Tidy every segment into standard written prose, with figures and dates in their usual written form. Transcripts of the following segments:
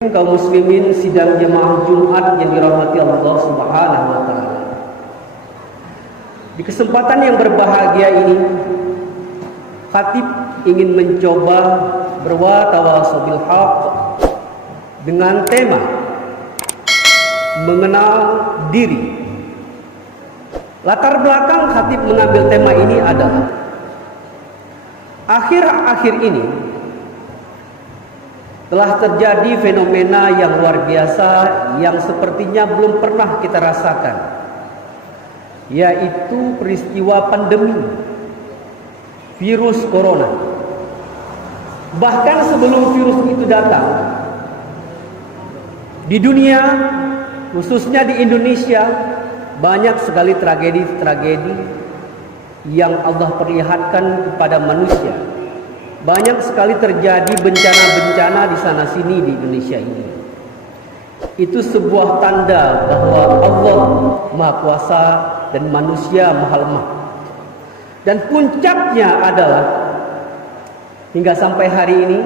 Kaum muslimin sidang jemaah Jumat yang dirahmati Allah Subhanahu wa taala. Di kesempatan yang berbahagia ini, khatib ingin mencoba berwatawasau bil haq dengan tema mengenal diri. Latar belakang khatib mengambil tema ini adalah akhir-akhir ini telah terjadi fenomena yang luar biasa yang sepertinya belum pernah kita rasakan, yaitu peristiwa pandemi virus corona. Bahkan sebelum virus itu datang, di dunia, khususnya di Indonesia, banyak sekali tragedi-tragedi yang Allah perlihatkan kepada manusia. Banyak sekali terjadi bencana-bencana di sana sini di Indonesia ini. Itu sebuah tanda bahwa Allah Maha Kuasa dan manusia Maha Lemah. Dan puncaknya adalah hingga sampai hari ini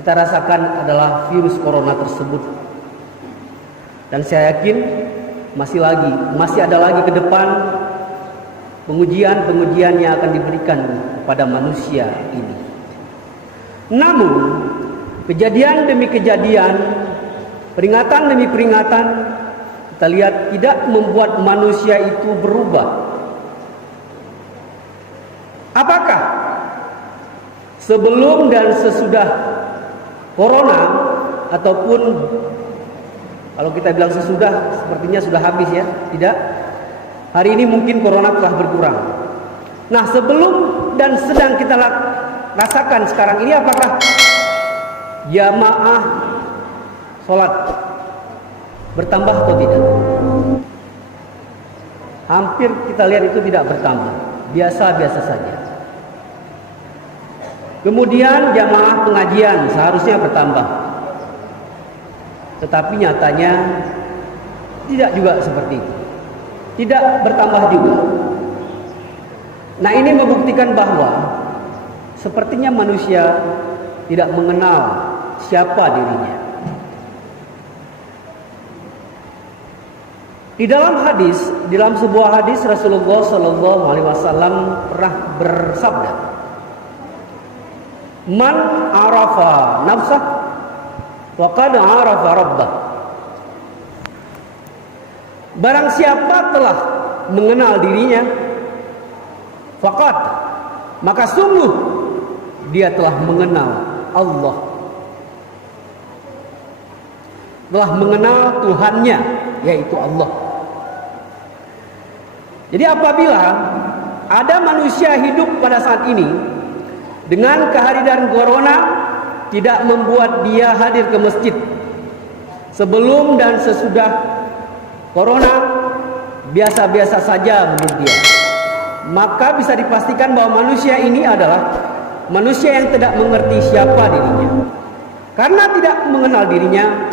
kita rasakan adalah virus corona tersebut. Dan saya yakin masih ada lagi ke depan pengujian yang akan diberikan kepada manusia ini. Namun, kejadian demi kejadian, peringatan demi peringatan, kita lihat tidak membuat manusia itu berubah. Apakah sebelum dan sesudah corona, ataupun kalau kita bilang sesudah, sepertinya sudah habis ya? Tidak. Hari ini mungkin corona telah berkurang. Nah, sebelum dan sedang kita rasakan sekarang ini, apakah jamaah sholat bertambah atau tidak? Hampir kita lihat itu tidak bertambah, biasa-biasa saja. Kemudian jamaah pengajian seharusnya bertambah, tetapi nyatanya tidak juga seperti itu. Tidak bertambah juga. Nah, ini membuktikan bahwa sepertinya manusia tidak mengenal siapa dirinya. Di dalam sebuah hadis Rasulullah Shallallahu Alaihi Wasallam pernah bersabda, "Man arafa nafsah, faqad arafa rabbah." Barang siapa telah mengenal dirinya, faqad, maka sungguh dia telah mengenal Allah, telah mengenal Tuhannya, yaitu Allah. Jadi apabila ada manusia hidup pada saat ini dengan kehadiran corona tidak membuat dia hadir ke masjid, sebelum dan sesudah corona biasa-biasa saja menurut dia, maka bisa dipastikan bahwa manusia ini adalah manusia yang tidak mengerti siapa dirinya. Karena tidak mengenal dirinya,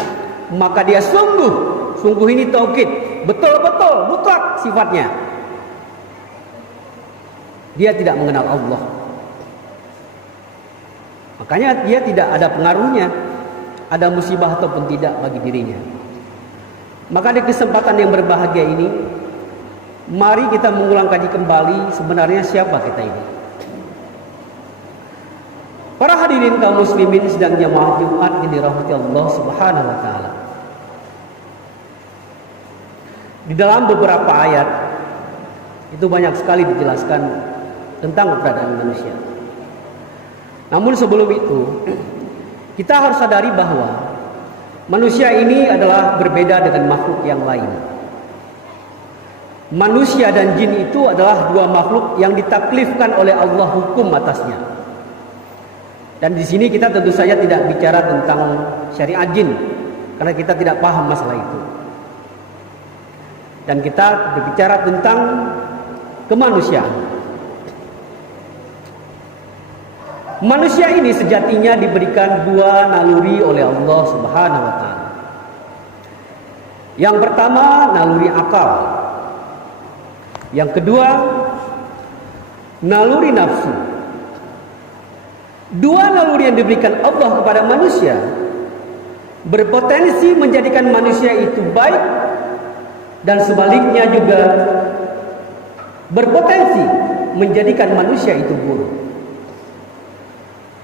maka dia sungguh ini taukid, betul-betul mutlak sifatnya. Dia tidak mengenal Allah. Makanya dia tidak ada pengaruhnya, ada musibah ataupun tidak bagi dirinya. Maka di kesempatan yang berbahagia ini, mari kita mengulang kaji kembali sebenarnya siapa kita ini. Para hadirin kaum muslimin sedang jamaah Jumat yang dirahmati Allah Subhanahu wa taala. Di dalam beberapa ayat itu banyak sekali dijelaskan tentang keberadaan manusia. Namun sebelum itu, kita harus sadari bahwa manusia ini adalah berbeda dengan makhluk yang lain. Manusia dan jin itu adalah dua makhluk yang ditaklifkan oleh Allah hukum atasnya. Dan di sini kita tentu saja tidak bicara tentang syariat jin, karena kita tidak paham masalah itu. Dan kita berbicara tentang kemanusiaan. Manusia ini sejatinya diberikan dua naluri oleh Allah Subhanahu wa taala. Yang pertama, naluri akal. Yang kedua, naluri nafsu. Dua naluri yang diberikan Allah kepada manusia berpotensi menjadikan manusia itu baik, dan sebaliknya juga berpotensi menjadikan manusia itu buruk.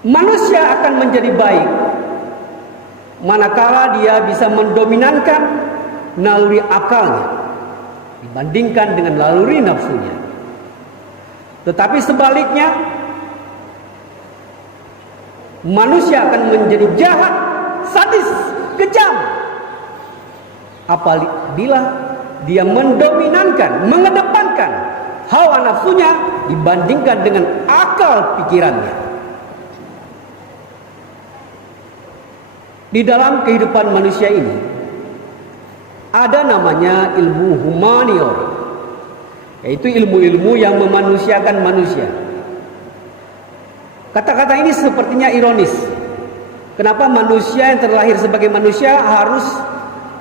Manusia akan menjadi baik manakala dia bisa mendominankan naluri akalnya dibandingkan dengan naluri nafsunya. Tetapi sebaliknya, manusia akan menjadi jahat, sadis, kejam apabila dia mendominankan, mengedepankan hawa nafsunya dibandingkan dengan akal pikirannya. Di dalam kehidupan manusia ini ada namanya ilmu humaniora, yaitu ilmu-ilmu yang memanusiakan manusia. Kata-kata ini sepertinya ironis. Kenapa manusia yang terlahir sebagai manusia harus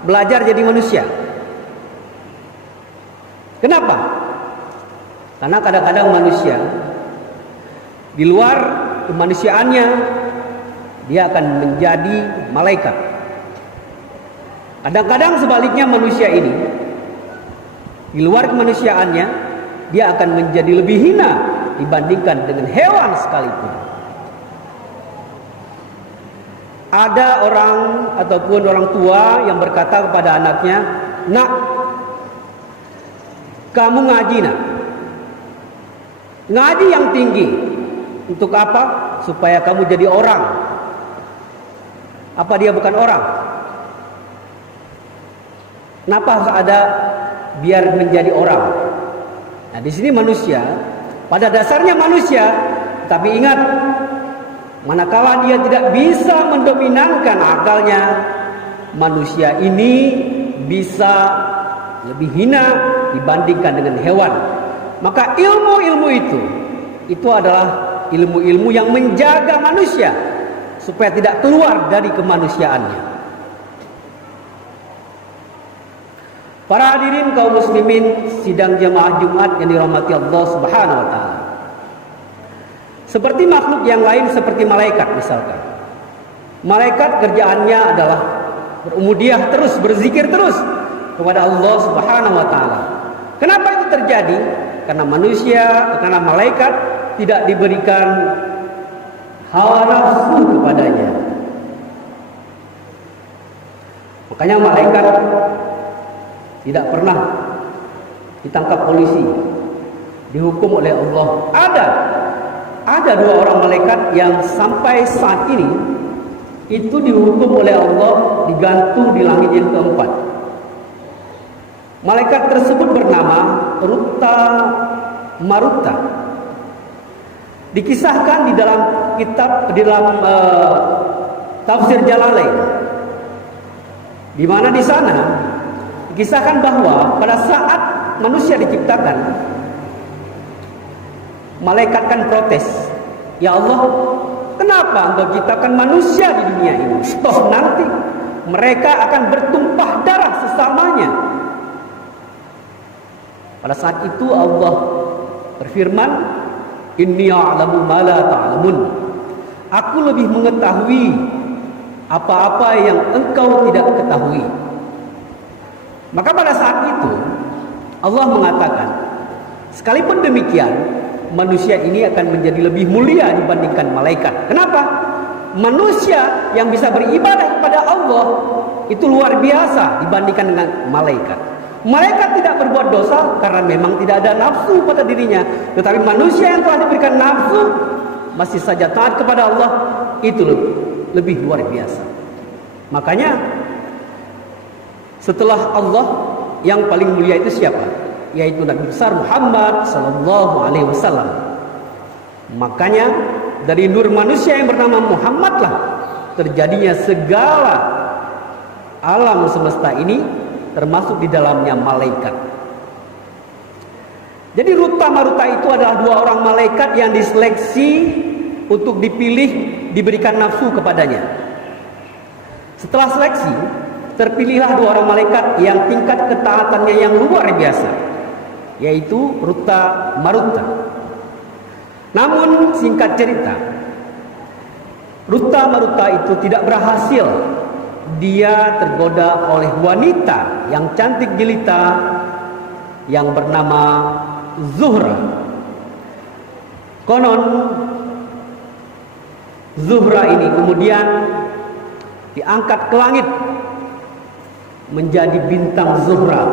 belajar jadi manusia? Kenapa? Karena kadang-kadang manusia di luar kemanusiaannya dia akan menjadi malaikat. Kadang-kadang sebaliknya manusia ini di luar kemanusiaannya dia akan menjadi lebih hina dibandingkan dengan hewan sekalipun. Ada orang ataupun orang tua yang berkata kepada anaknya, "Nak, kamu ngaji nak. Ngaji yang tinggi. Untuk apa? Supaya kamu jadi orang." Apa dia bukan orang? Kenapa harus ada biar menjadi orang? Nah, di sini manusia, pada dasarnya manusia, tapi ingat, manakala dia tidak bisa mendominankan akalnya, manusia ini bisa lebih hina dibandingkan dengan hewan. Maka ilmu-ilmu itu adalah ilmu-ilmu yang menjaga manusia supaya tidak keluar dari kemanusiaannya. Para hadirin kaum muslimin sidang jemaah Jumat yang dirahmati Allah Subhanahu wa taala. Seperti makhluk yang lain, seperti malaikat misalkan. Malaikat kerjaannya adalah berumudiah terus, berzikir terus kepada Allah Subhanahu wa taala. Kenapa itu terjadi? Karena malaikat tidak diberikan hawa nafsu kepadanya. Makanya malaikat tidak pernah ditangkap polisi, dihukum oleh Allah. Ada dua orang malaikat yang sampai saat ini itu dihukum oleh Allah, digantung di langit yang keempat. Malaikat tersebut bernama Ruta Maruta. Dikisahkan di dalam tafsir Jalalain, di mana di sana dikisahkan bahwa pada saat manusia diciptakan, malaikat kan protes, "Ya Allah, kenapa Engkau ciptakan manusia di dunia ini? Toh nanti mereka akan bertumpah darah sesamanya." Pada saat itu Allah berfirman, "Inni a'lamu ma la ta'lamun." Aku lebih mengetahui apa-apa yang engkau tidak ketahui. Maka pada saat itu Allah mengatakan, sekalipun demikian, manusia ini akan menjadi lebih mulia dibandingkan malaikat. Kenapa? Manusia yang bisa beribadah kepada Allah itu luar biasa dibandingkan dengan malaikat. Malaikat tidak berbuat dosa karena memang tidak ada nafsu pada dirinya. Tetapi manusia yang telah diberikan nafsu masih saja taat kepada Allah, itu lebih luar biasa. Makanya setelah Allah yang paling mulia itu siapa? Yaitu Nabi besar Muhammad sallallahu alaihi wasallam. Makanya dari nur manusia yang bernama Muhammadlah terjadinya segala alam semesta ini, termasuk di dalamnya malaikat. Jadi Ruta Maruta itu adalah dua orang malaikat yang diseleksi untuk dipilih, diberikan nafsu kepadanya. Setelah seleksi, terpilihlah dua orang malaikat yang tingkat ketaatannya yang luar biasa, yaitu Ruta Maruta. Namun singkat cerita, Ruta Maruta itu tidak berhasil dia tergoda oleh wanita yang cantik jelita yang bernama Zuhra. Konon Zuhra ini kemudian diangkat ke langit menjadi bintang Zuhra,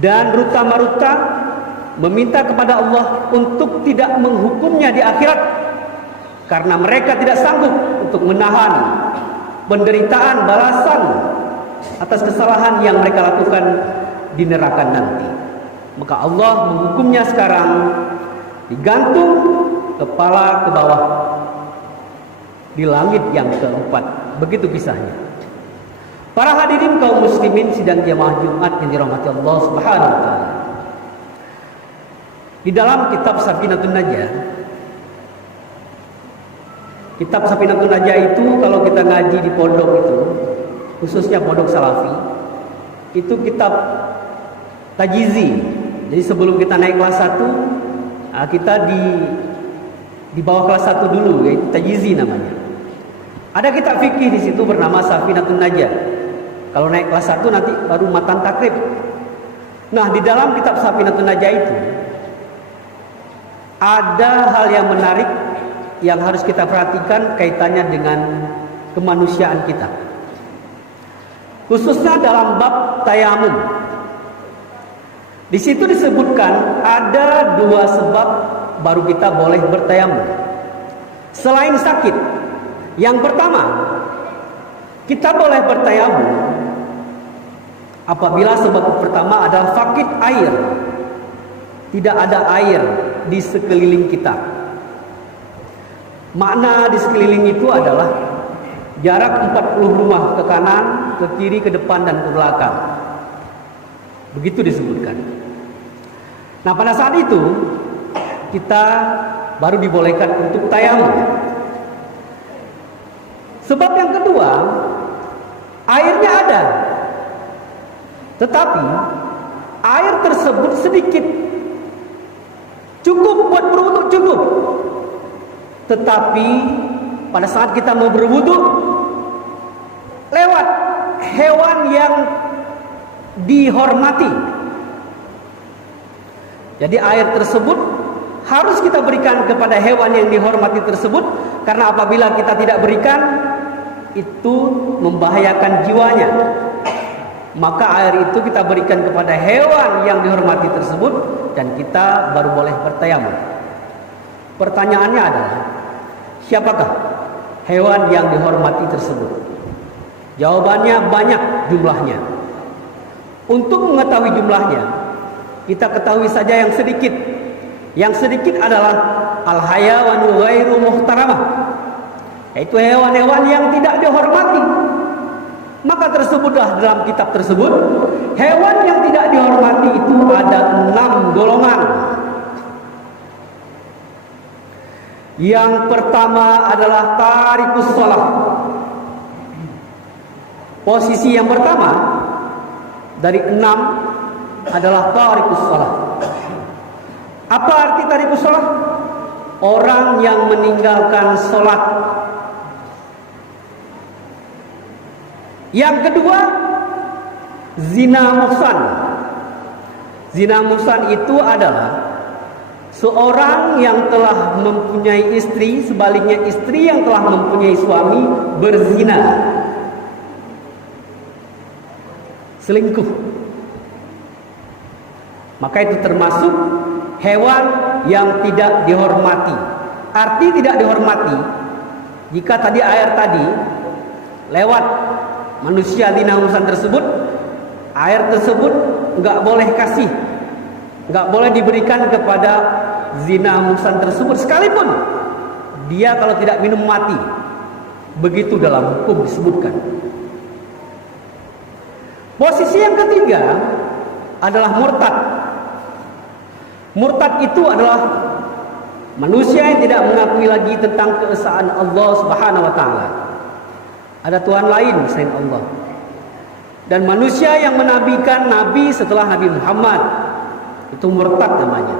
dan Ruta Maruta meminta kepada Allah untuk tidak menghukumnya di akhirat karena mereka tidak sanggup untuk menahan penderitaan balasan atas kesalahan yang mereka lakukan di neraka nanti. Maka Allah menghukumnya sekarang digantung kepala ke bawah di langit yang keempat. Begitu kisahnya. Para hadirin kaum muslimin sidang jamaah Jumat yang dirahmati Allah Subhanahu wa taala. Di dalam kitab Safinatun Najah, kitab Safinatun Najah itu kalau kita ngaji di pondok itu, khususnya pondok Salafi, itu kitab tajizi. Jadi sebelum kita naik kelas 1, kita di bawah kelas 1 dulu, yaitu tajizi namanya. Ada kitab fikih di situ bernama Safinatun Najah. Kalau naik kelas 1 nanti baru matan takrib. Nah, di dalam kitab Safinatun Najah itu ada hal yang menarik yang harus kita perhatikan kaitannya dengan kemanusiaan kita. Khususnya dalam bab tayamum. Di situ disebutkan ada 2 sebab baru kita boleh bertayamum. Selain sakit. Yang pertama, kita boleh bertayamum apabila sebab pertama adalah fakit air. Tidak ada air di sekeliling kita. Makna di sekeliling itu adalah jarak 40 rumah ke kanan, ke kiri, ke depan, dan ke belakang. Begitu disebutkan. Nah, pada saat itu kita baru dibolehkan untuk tayamum. Sebab yang kedua, airnya ada, tetapi air tersebut sedikit, cukup buat berwudu, cukup. Tetapi pada saat kita mau berwudu, lewat hewan yang dihormati. Jadi air tersebut harus kita berikan kepada hewan yang dihormati tersebut, karena apabila kita tidak berikan, itu membahayakan jiwanya. Maka air itu kita berikan kepada hewan yang dihormati tersebut, dan kita baru boleh bertayamum. Pertanyaannya adalah, siapakah hewan yang dihormati tersebut? Jawabannya banyak jumlahnya. Untuk mengetahui jumlahnya, kita ketahui saja yang sedikit. Yang sedikit adalah al-hayawanu ghairu muhtaramah, yaitu hewan-hewan yang tidak dihormati. Maka tersebutlah dalam kitab tersebut, hewan yang tidak dihormati itu ada 6 golongan. Yang pertama adalah tarikus shalah. Posisi yang pertama dari 6 adalah tarikus shalah. Apa arti tarikus shalah? Orang yang meninggalkan sholat. Yang kedua, zina muhsan. Zina muhsan itu adalah seorang yang telah mempunyai istri, sebaliknya istri yang telah mempunyai suami berzina, selingkuh. Maka itu termasuk hewan yang tidak dihormati. Arti tidak dihormati, jika tadi air tadi lewat manusia zina muhsan tersebut, air tersebut nggak boleh kasih, nggak boleh diberikan kepada zina muhsan tersebut, sekalipun dia kalau tidak minum mati. Begitu dalam hukum disebutkan. Posisi yang ketiga adalah murtad. Murtad itu adalah manusia yang tidak mengakui lagi tentang keesaan Allah Subhanahu wa taala. Ada Tuhan lain selain Allah. Dan manusia yang menabikan nabi setelah Nabi Muhammad, itu murtad namanya,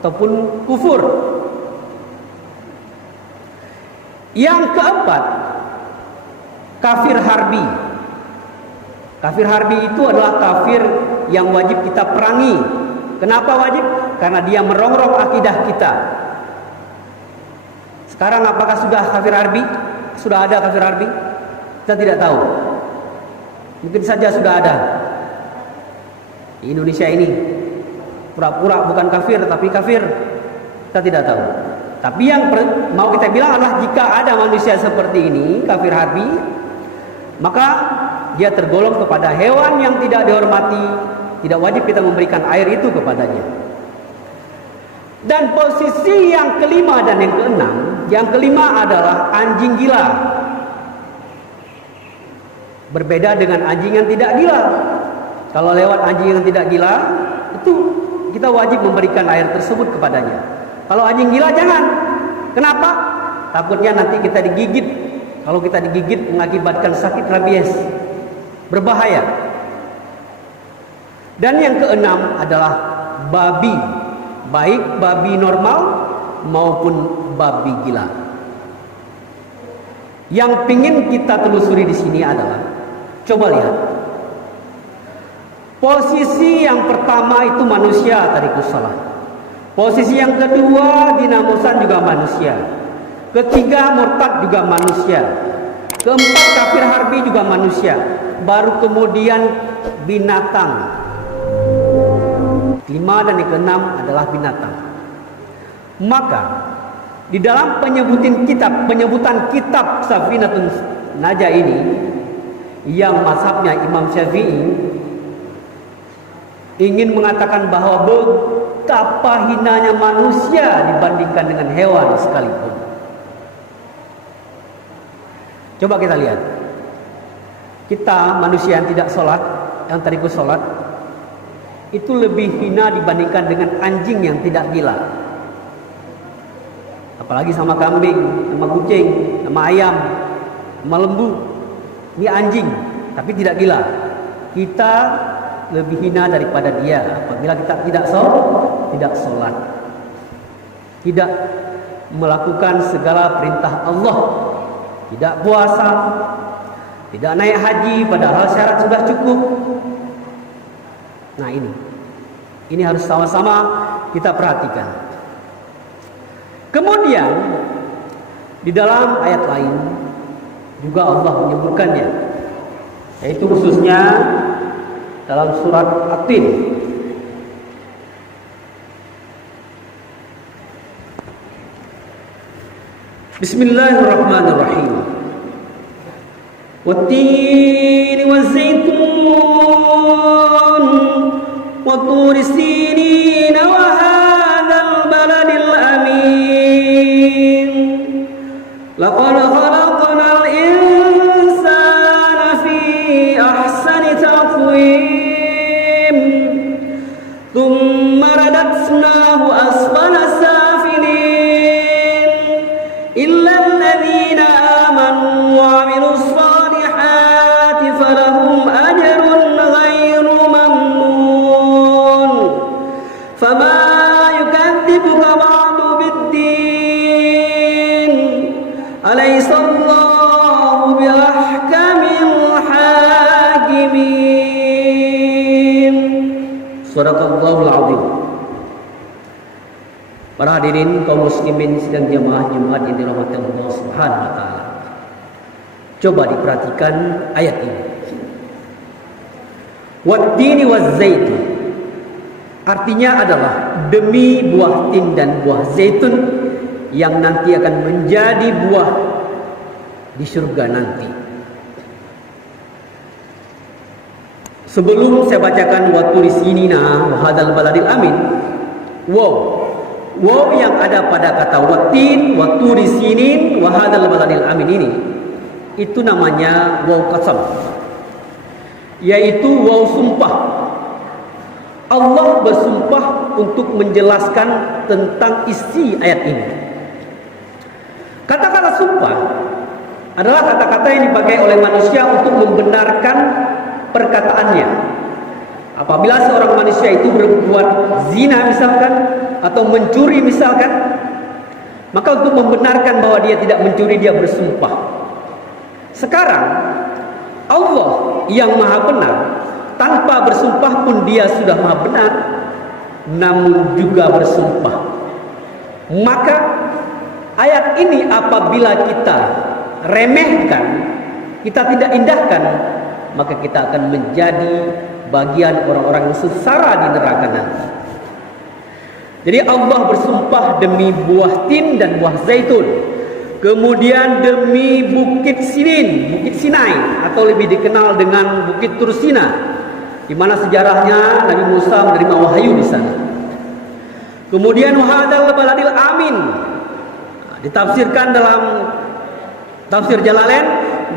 ataupun kufur. Yang keempat, kafir harbi. Kafir harbi itu adalah kafir yang wajib kita perangi. Kenapa wajib? Karena dia merongrong akidah kita. Sekarang apakah sudah kafir harbi? Sudah ada kafir harbi? Kita tidak tahu. Mungkin saja sudah ada di Indonesia ini. Pura-pura bukan kafir tapi kafir. Kita tidak tahu. Tapi yang mau kita bilang adalah jika ada manusia seperti ini, kafir harbi, maka dia tergolong kepada hewan yang tidak dihormati. Tidak wajib kita memberikan air itu kepadanya. Dan posisi yang kelima dan yang keenam, yang kelima adalah anjing gila. Berbeda dengan anjing yang tidak gila. Kalau lewat anjing yang tidak gila, itu kita wajib memberikan air tersebut kepadanya. Kalau anjing gila jangan. Kenapa? Takutnya nanti kita digigit. Kalau kita digigit mengakibatkan sakit rabies. Berbahaya. Dan yang keenam adalah babi. Baik babi normal maupun babi gila. Yang ingin kita telusuri di sini adalah, coba lihat. Posisi yang pertama itu manusia tarikus salat. Posisi yang kedua dinamusan juga manusia. Ketiga murtad juga manusia. Keempat kafir harbi juga manusia. Baru kemudian binatang. Kelima dan yang keenam adalah binatang. Maka di dalam penyebutan kitab Safinatun Najah ini, yang mazhabnya Imam Syafi'i ingin mengatakan bahwa betapa hinanya manusia dibandingkan dengan hewan sekalipun. Coba kita lihat. Kita manusia yang tidak sholat, yang tarikus sholat, itu lebih hina dibandingkan dengan anjing yang tidak gila. Apalagi sama kambing, sama kucing, sama ayam, sama lembu. Ini anjing, tapi tidak gila. Kita lebih hina daripada dia apabila kita tidak sholat, tidak melakukan segala perintah Allah, tidak puasa, tidak naik haji padahal syarat sudah cukup. Nah ini harus sama-sama kita perhatikan. Kemudian di dalam ayat lain juga Allah menyebutkannya, yaitu khususnya dalam surat At-Tin. Bismillahirrahmanirrahim. Wat-tin waz-zaitun wa turi sinin wa hadzal baladil amin. Laqad khalaqnal insana fi ahsani taqwim. Thumma radadnahu asfala safilin. Illa alladhina amanu wa 'amilus salihati falahum ajrun ghairu mamnun. Fama yukadzibuka ba'du bid-din. Alaysa Allahu biahkamil hakimin. Sadaqallahul azim. Para hadirin kaum muslimin sidang jamaah Jumat yang dirahmati Allah Subhanahu wa taala. Coba diperhatikan ayat ini. Wat-tini waz-zaitun. Artinya adalah demi buah tin dan buah zaitun yang nanti akan menjadi buah di surga nanti. Sebelum saya bacakan wa turi sinina wa hadzal baladil amin. Wow yang ada pada kata watin, waturi sinin, wahadal baladil amin ini, itu namanya wow qasam, yaitu wow sumpah. Allah bersumpah untuk menjelaskan tentang isi ayat ini. Kata-kata sumpah adalah kata-kata yang dipakai oleh manusia untuk membenarkan perkataannya. Apabila seorang manusia itu berbuat zina misalkan, atau mencuri misalkan, maka untuk membenarkan bahwa dia tidak mencuri, dia bersumpah. Sekarang Allah yang maha benar, tanpa bersumpah pun dia sudah maha benar, namun juga bersumpah. Maka ayat ini apabila kita remehkan, kita tidak indahkan, maka kita akan menjadi bagian orang-orang yang sengsara di neraka nanti. Jadi Allah bersumpah demi buah tin dan buah zaitun, kemudian demi bukit Sinai atau lebih dikenal dengan bukit Tursina, di mana sejarahnya Nabi Musa menerima wahyu di sana. Kemudian wahadal baladil amin, ditafsirkan dalam tafsir Jalalain,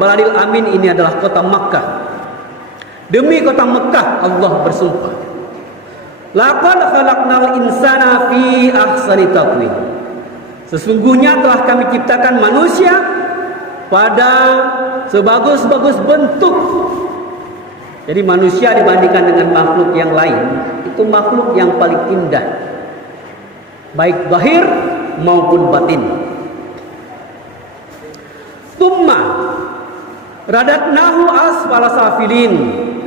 baladil amin ini adalah kota Makkah. Demi kota Makkah Allah bersumpah. Laqad khalaqnal insana fi ahsani taqwim. Sesungguhnya telah kami ciptakan manusia pada sebagus-bagus bentuk. Jadi manusia dibandingkan dengan makhluk yang lain, itu makhluk yang paling indah, baik zahir maupun batin. Tsumma radatnahu asfala safilin.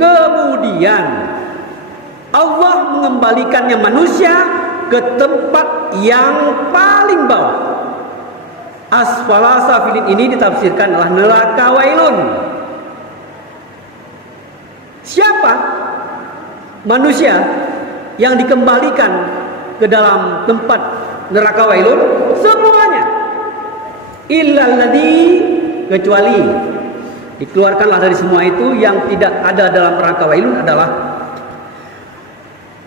Kemudian Allah mengembalikannya manusia ke tempat yang paling bawah. Asfala safilin ini ditafsirkan adalah neraka wailun. Siapa manusia yang dikembalikan ke dalam tempat neraka wailun? Semuanya. Illalladzi, kecuali dikeluarkanlah dari semua itu. Yang tidak ada dalam neraka wailun adalah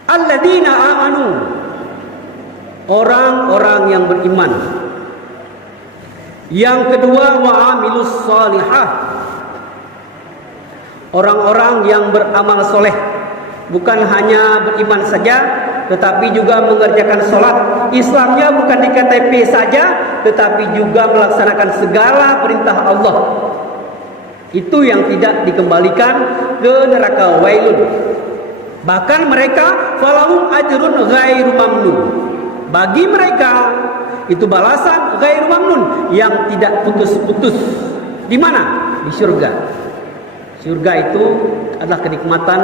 alladzina amanu, orang-orang yang beriman. Yang kedua, wa amilus salihah, orang-orang yang beramal soleh. Bukan hanya beriman saja, tetapi juga mengerjakan sholat. Islamnya bukan di KTP saja, tetapi juga melaksanakan segala perintah Allah. Itu yang tidak dikembalikan ke neraka wailun. Bahkan mereka falahum ajrun ghairu mamnun. Bagi mereka itu balasan ghairu mamnun, yang tidak putus-putus. Di mana? Di surga. Surga itu adalah kenikmatan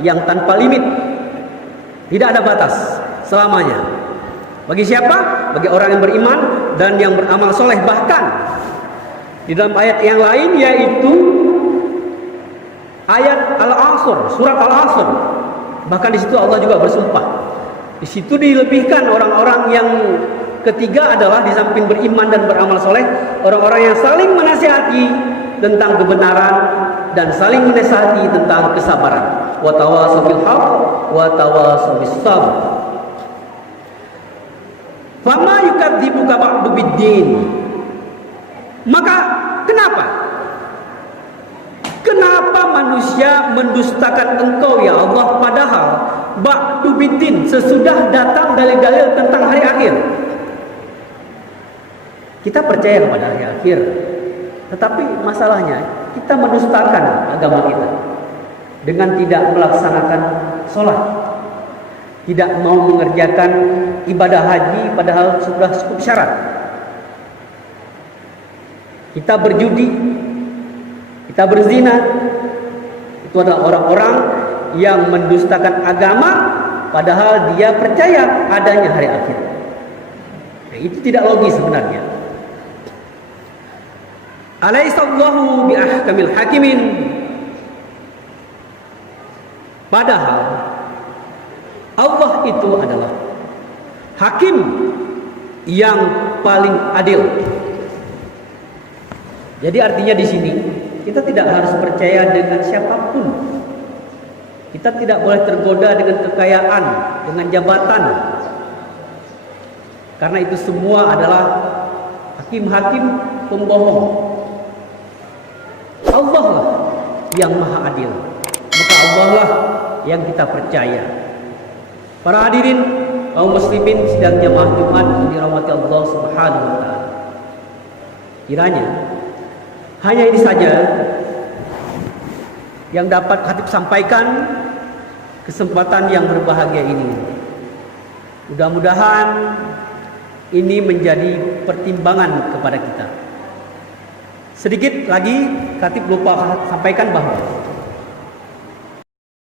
yang tanpa limit, tidak ada batas, selamanya. Bagi siapa? Bagi orang yang beriman dan yang beramal soleh. Bahkan di dalam ayat yang lain, yaitu ayat Al-Asr, surat Al-Asr, bahkan di situ Allah juga bersumpah. Di situ dilebihkan orang-orang yang ketiga adalah di samping beriman dan beramal soleh, orang-orang yang saling menasihati tentang kebenaran dan saling menasihati tentang kesabaran. Wa tawasau bil haqq wa tawasau bis sabr. Fama yukadzibuka ba'du biddin. Maka kenapa manusia mendustakan engkau ya Allah, padahal ba'du biddin, sesudah datang dalil-dalil tentang hari akhir. Kita percaya kepada hari akhir, tetapi masalahnya kita mendustakan agama kita dengan tidak melaksanakan sholat, tidak mau mengerjakan ibadah haji padahal sudah cukup syarat. Kita berjudi, kita berzina. Itu adalah orang-orang yang mendustakan agama padahal dia percaya adanya hari akhir. Nah, itu tidak logis sebenarnya. Alaihissallahu biahkamil hakimin. Padahal Allah itu adalah hakim yang paling adil. Jadi artinya di sini kita tidak harus percaya dengan siapapun. Kita tidak boleh tergoda dengan kekayaan, dengan jabatan. Karena itu semua adalah hakim-hakim pembohong. Allah lah yang maha adil. Maka Allah lah yang kita percaya. Para hadirin kaum muslimin sidang jamaah Jumat yang dirahmati Allah Subhanahu wa taala. Kiranya hanya ini saja yang dapat khatib sampaikan kesempatan yang berbahagia ini. Mudah-mudahan ini menjadi pertimbangan kepada kita. Sedikit lagi Khatib lupa sampaikan bahwa